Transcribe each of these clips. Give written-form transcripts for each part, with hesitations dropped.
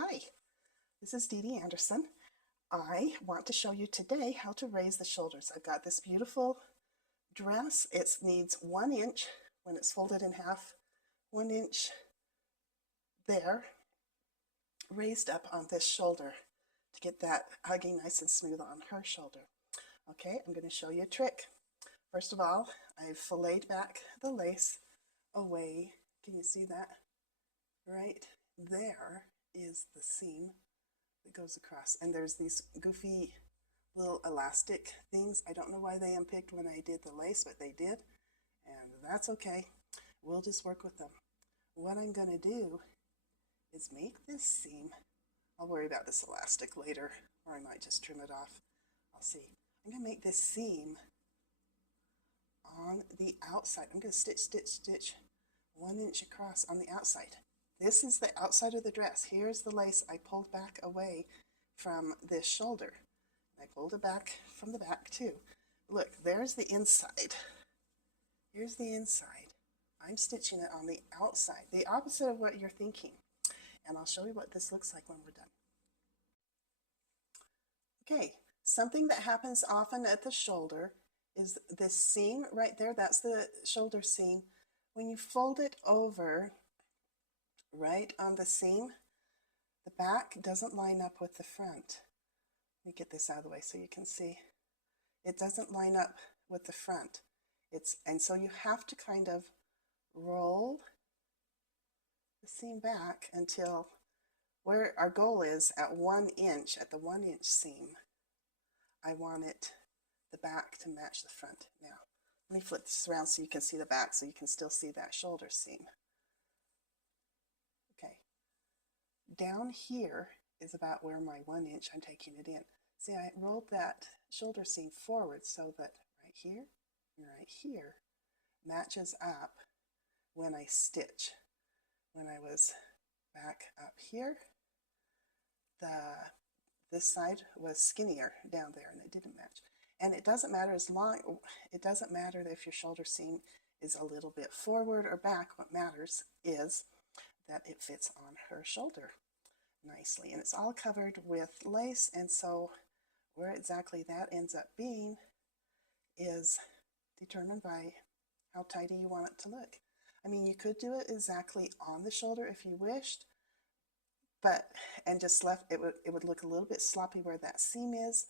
Hi, this is Dee Dee Anderson. I want to show you today how to raise the shoulders. I've got this beautiful dress. It needs 1 inch when it's folded in half, 1 inch there, raised up on this shoulder to get that hugging nice and smooth on her shoulder. Okay, I'm going to show you a trick. First of all, I've filleted back the lace away. Can you see that? Right there is the seam that goes across, and there's these goofy little elastic things. I don't know why they unpicked when I did the lace, but they did, and that's okay. We'll just work with them. What I'm going to do is make this seam. I'll worry about this elastic later, or I might just trim it off. I'll see. I'm going to make this seam on the outside. I'm going to stitch, stitch, stitch 1 inch across on the outside. This is the outside of the dress. Here's the lace I pulled back away from this shoulder. I pulled it back from the back too. Look, there's the inside. Here's the inside. I'm stitching it on the outside, the opposite of what you're thinking. And I'll show you what this looks like when we're done. Okay, something that happens often at the shoulder is this seam right there. That's the shoulder seam. When you fold it over right on the seam, the back doesn't line up with the front. Let me get this out of the way so you can see. It doesn't line up with the front. And so you have to kind of roll the seam back until where our goal is at 1 inch, at the 1 inch seam. I want it, the back to match the front. Now, let me flip this around so you can see the back, so you can still see that shoulder seam. Okay. Down here is about where my 1 inch, I'm taking it in. See, I rolled that shoulder seam forward so that right here and right here matches up when I stitch. When I was back up here, this side was skinnier down there and it didn't match. And it doesn't matter it doesn't matter if your shoulder seam is a little bit forward or back. What matters is that it fits on her shoulder nicely. And it's all covered with lace, and so where exactly that ends up being is determined by how tidy you want it to look. I mean, you could do it exactly on the shoulder if you wished, and just left it would look a little bit sloppy where that seam is.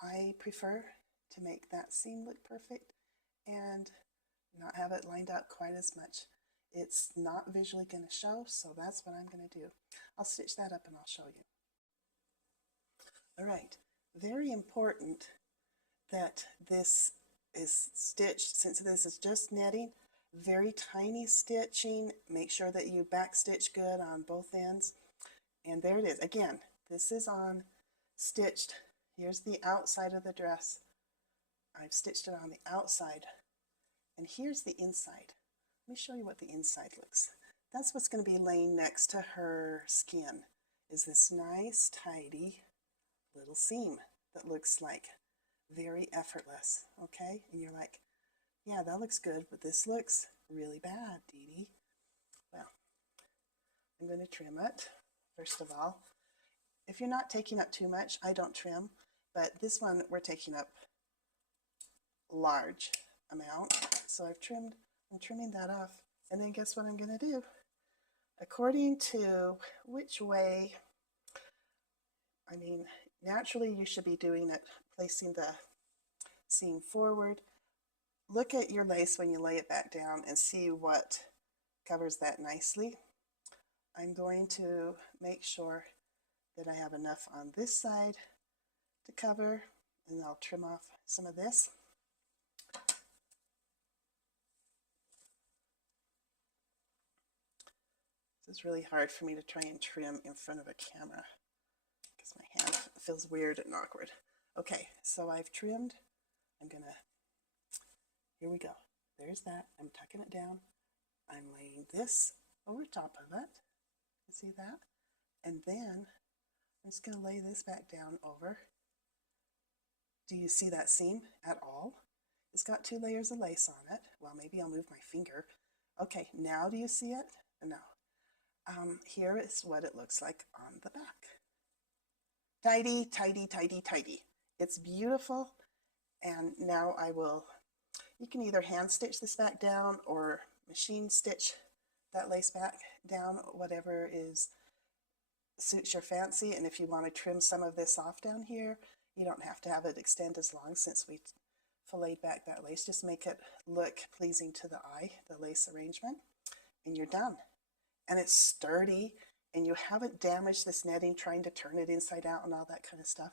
I prefer to make that seam look perfect and not have it lined up quite as much. It's not visually going to show, so that's what I'm going to do. I'll stitch that up and I'll show you. All right, very important that this is stitched, since this is just netting, very tiny stitching. Make sure that you back stitch good on both ends. And there it is. Again, this is on stitched. Here's the outside of the dress. I've stitched it on the outside. And here's the inside. Let me show you what the inside looks. That's what's going to be laying next to her skin, is this nice, tidy little seam that looks like very effortless, okay? And you're like, yeah, that looks good, but this looks really bad, Dee Dee. Well, I'm going to trim it, first of all. If you're not taking up too much, I don't trim, but this one we're taking up large amount, so I'm trimming that off. And then guess what I'm going to do? According to which way, I mean, naturally you should be doing it, placing the seam forward. Look at your lace when you lay it back down and see what covers that nicely. I'm going to make sure that I have enough on this side to cover, and I'll trim off some of this. It's really hard for me to try and trim in front of a camera because my hand feels weird and awkward. Okay, so I've trimmed. Here we go. There's that. I'm tucking it down. I'm laying this over top of it. You see that? And then I'm just going to lay this back down over. Do you see that seam at all? It's got 2 layers of lace on it. Well, maybe I'll move my finger. Okay, now do you see it? No. Here is what it looks like on the back. Tidy, tidy, tidy, tidy. It's beautiful. And now you can either hand stitch this back down or machine stitch that lace back down, whatever suits your fancy. And if you want to trim some of this off down here, you don't have to have it extend as long since we filleted back that lace. Just make it look pleasing to the eye, the lace arrangement, and you're done. And it's sturdy, and you haven't damaged this netting trying to turn it inside out and all that kind of stuff.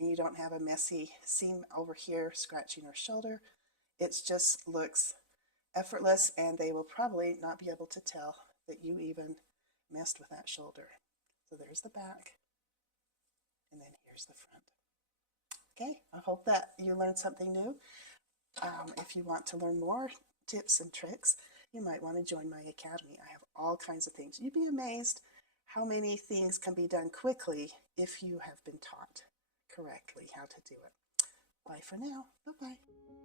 And you don't have a messy seam over here scratching your shoulder. It just looks effortless, and they will probably not be able to tell that you even messed with that shoulder. So there's the back, and then here's the front. Okay, I hope that you learned something new. If you want to learn more tips and tricks, you might want to join my academy. I have all kinds of things. You'd be amazed how many things can be done quickly if you have been taught correctly how to do it. Bye for now. Bye-bye.